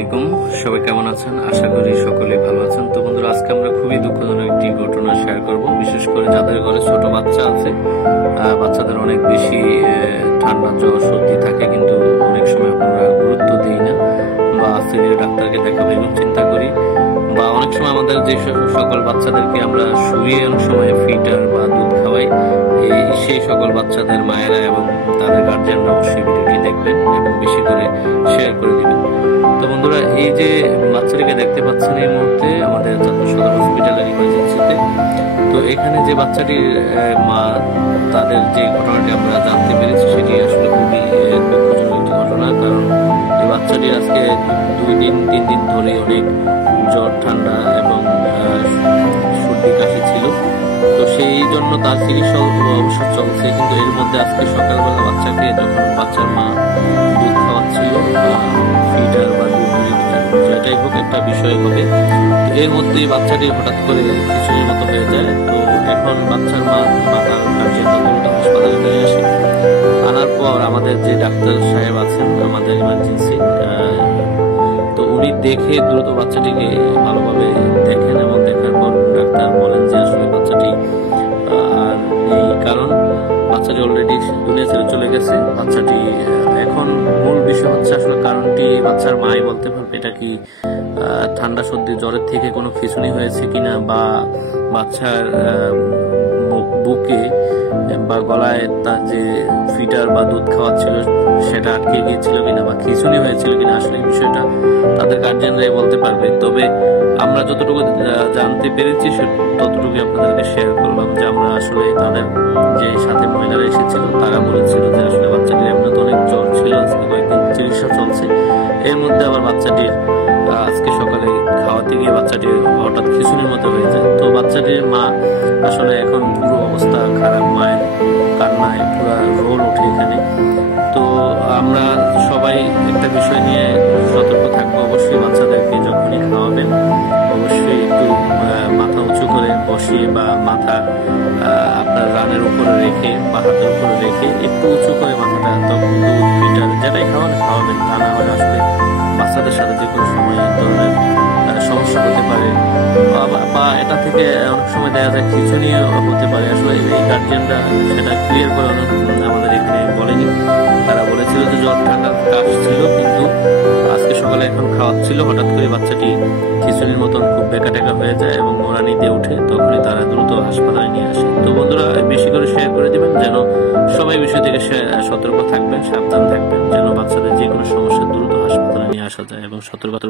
আলাইকুম, সবাই কেমন আছেন? আশা করি সকলেই ভালো আছেন। তো বন্ধুরা, আজকে আমরা খুবই দুঃখজনক একটি ঘটনা শেয়ার করব। বিশেষ করে যাদের ঘরে ছোট বাচ্চা আছে, বাচ্চাদের অনেক বেশি ঠান্ডা জ্বর সর্দি থাকে, কিন্তু অনেক সময় আমরা গুরুত্ব দিই না বা আস্তে ধীরে ডাক্তারকে দেখাবো এবং চিন্তা করি, বা অনেক সময় আমাদের যে সকল বাচ্চাদেরকে আমরা শুয়ে অনেক সময় ফিটার বা দুধ খাওয়াই, সেই সকল বাচ্চাদের মায়েরা এবং তাদের গার্জিয়ানরা অবশ্যই ভিডিওটি দেখবেন এবং বেশি করে শেয়ার করে দিবেন। তো বন্ধুরা, এই যে বাচ্চাটিকে দেখতে পাচ্ছেন এই মুহূর্তে আমাদের জাতীয় সদর হসপিটালের ইমার্জেন্সিতে, তো এখানে যে বাচ্চাটির মা, তাদের যে ঘটনাটি আমরা জানতে পেরেছি সেটি আসলে খুবই দুঃখজনক একটি ঘটনা। কারণ এই বাচ্চাটি আজকে 2-3 দিন ধরে অনেক জ্বর, ঠান্ডা এবং সর্দি কাশি ছিল। তো সেই জন্য তার চিকিৎসা অবশ্য চলছে, কিন্তু এর মধ্যে আজকে সকালবেলা বাচ্চাকে যখন বাচ্চার মা দুধ খাওয়াচ্ছিল, ফিডার বা দুধ যেটাই হোক একটা বিষয় হবে, তো এর মধ্যেই বাচ্চাটি হঠাৎ করে খিচুড়ির মতো হয়ে যায়। তো এখন বাচ্চার মা তার গার্জিয়ানরা হাসপাতালে নিয়ে আসে। আনার পর আমাদের যে ডাক্তার সাহেব আছেন আমাদের ইমার্জেন্সি, তো উনি দেখে দ্রুত বাচ্চাটিকে ভালোভাবে দেখেন এবং দেখার পর ডাক্তার বলেন যে আসলে বাচ্চাটি আর এই কারণ বাচ্চাটি অলরেডি দুনিয়া ছেড়ে চলে গেছে। বাচ্চাটি এখন মূল বিষয় হচ্ছে আসলে কারণটি বাচ্চার মাই বলতে পারবে, এটা কি ঠান্ডা সর্দি জ্বরের থেকে কোনো খিঁচুনি হয়েছে কিনা, বা বাচ্চার বুকে বা গলায় তার যে ফিটার বা দুধ খাওয়াচ্ছিল সেটা আটকে গিয়েছিল কিনা, বা খিঁচুনি হয়েছিল কিনা, আসলে এই বিষয়টা তাদের গার্জিয়ানরাই বলতে পারবে। তবে আমরা যতটুকু জানতে পেরেছি ততটুকু আপনাদেরকে শেয়ার করলাম, যে আমরা আসলে তাদের যে সাথে মহিলারা এসেছিল তারা বলেছিল যে আসলে বাচ্চাটির এমনি তো অনেক জ্বর ছিল, আজকে কয়েকদিন চিকিৎসা চলছে, এর মধ্যে আবার বাচ্চাটির আজকে সকালে খাওয়াতে গিয়ে বাচ্চাটির হঠাৎ খিচুনির মতো হয়ে যায়। তো বাচ্চাটির মা আসলে এখন পুরো অবস্থা খারাপ, মায়ের কান্নায় পুরো রোল ওঠে এখানে। তো আমরা সবাই একটা বিষয় নিয়ে সতর্ক থাকবো, অবশ্যই বাচ্চাদেরকে যখনই খাওয়াবেন অবশ্যই একটু মাথা উঁচু করে বসিয়ে বা মাথা আপনার রানের উপরে রেখে বা হাতের উপরে রেখে একটু উঁচু করে মাথাটা, তখন দুধ ফিটার যেটাই খাওয়াবেন, তা না হলে আসলে বাচ্চাদের সাথে যে কোনো সময় এই ধরনের সমস্যা হতে পারে, বা এটা থেকে অনেক সময় দেখা যায় খিঁচুনিও হতে পারে। আসলে এই গার্জিয়ানরা সেটা ক্লিয়ার করে আমাদের এখানে বলেনি। তারা বলেছিল যে জ্বর, ঠান্ডা, কাশ ছিল, কিন্তু আজকে সকালে এখন খাওয়াচ্ছিল, হঠাৎ করে বাচ্চাটি খিচুনির মতন খুব বেকাটেকা হয়ে যায় এবং মোরানিতে উঠে, তখনই তারা দ্রুত হাসপাতালে নিয়ে আসে। তো বন্ধুরা, বেশি করে শেয়ার করে দিবেন যেন সবাই বিষয় থেকে সতর্ক থাকবেন, সাবধান থাকবেন, যেন বাচ্চাদের যে কোনো সমস্যা দ্রুত হাসপাতালে নিয়ে আসা যায় এবং সতর্কতা